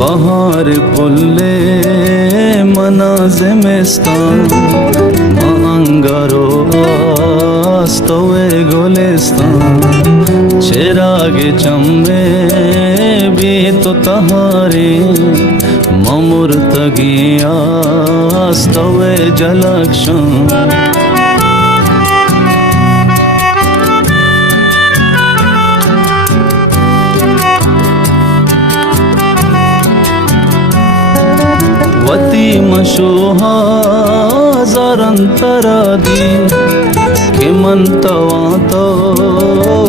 बहार पुल्ले मनाज़िमिस्तान मांगारो आस्तवे गुलिस्तान चिरागे चम्मे भी तो तहारे ममुर्तगी आस्तवे जलक्षण वती मशोहा जरंतरादी के मनतवा तो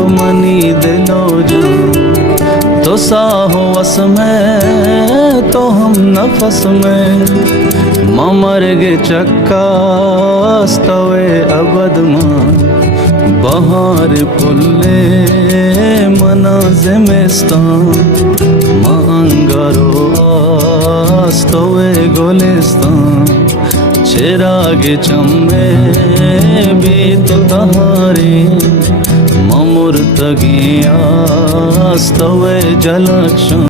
मनी दिलो जान तो साहो वस में तो हम नफस में ममरगे चक्का स्तवे अबद मां बहार पुल्ले मनाज़िमिस्तान मांगारो आस्तवे गुलिस्तान चिरागे चम्मे भी तो तहारे ममुर्तगी आस्तवे जलक्षण।